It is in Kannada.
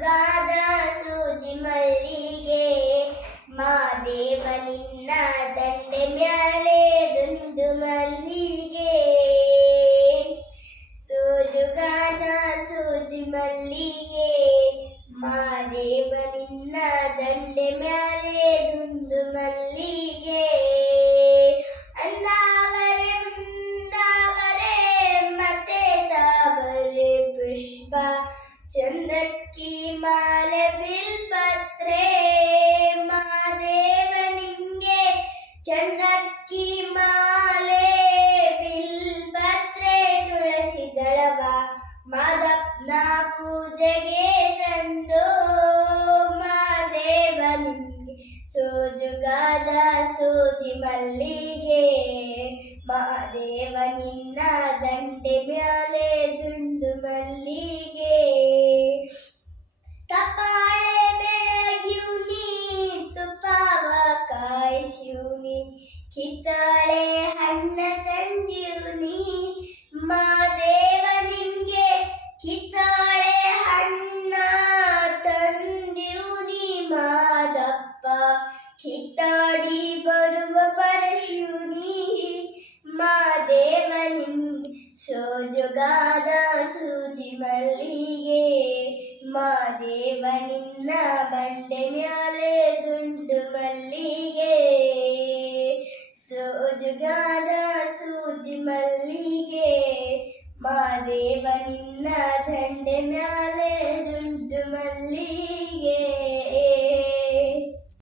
ಸೋಜುಗಾದ ಸೂಜಿ ಮಲ್ಲಿಗೆ ಮಾದೇವ ನಿನ್ನ ದಂಡೆ ಮ್ಯಾಲೆ ದುಂಡು ಮಲ್ಲಿಗೆ ಸೋಜುಗಾದ ಸೂಜಿ ಮಲ್ಲಿಗೆ ಮಾದೇವ ನಿನ್ನ ದಂಡೆ ಮ್ಯಾಲೆ ದುಂಡು ಮಲ್ಲಿಗೆ ಅಂದಾವರೆ ಮುಂದಾವರೆ ಮತ್ತೆ ತಾವರೆ ಪುಷ್ಪ ಚಂದಕ್ಕಿ ಮಾಲೆ ಬಿಲ್ಪತ್ರೆ ಮಾದೇವ ನಿಂಗೆ ಚಂದಕ್ಕಿ ಮಾಲೆ ಬಿಲ್ಪತ್ರೆ ತುಳಸಿ ದಳವ ಮಾದಪ್ಪನ ಪೂಜೆಗೆ ತಂದು ಮಾದೇವ ನಿಂಗೆ ಸೋಜುಗಾದ ಸೂಜಿ ಮಲ್ಲಿಗೆ ಮಾದೇವ ನಿನ್ನ ದಂಡೆ ಮ್ಯಾಲೆ ದುಂಡು ಮಲ್ಲಿಗೆ ತಪಾಳೆ ಬೆಳಗ್ಯೂನಿ ತುಪ್ಪವ ಕಾಯಿಸ್ಯೂನಿ ಕಿತ್ತಾಳೆ ಹಣ್ಣ ತಂದ್ಯೂನಿ ಮಾದೇವ ನಿನ್ಗೆ ಕಿತ್ತಾಳೆ ಹಣ್ಣ ತಂದ್ಯೂನಿ ಮಾದಪ್ಪ ಕಿತ್ತಾಡಿ ಬರುವ ಪರಶುನಿ ಮಾದೇವ ನಿನ್ಗೆ ಸೋಜುಗಾದ ಸೂಜಿ ಮಲ್ಲಿಗೆ ಮಾದೇವ ನಿನ್ನ ಬಂಡೆ ಮ್ಯಾಲೆ ದುಂಡು ಮಲ್ಲಿಗೆ ಸೋಜುಗಾದ ಸೂಜಿ ಮಲ್ಲಿಗೆ ಮಾದೇವ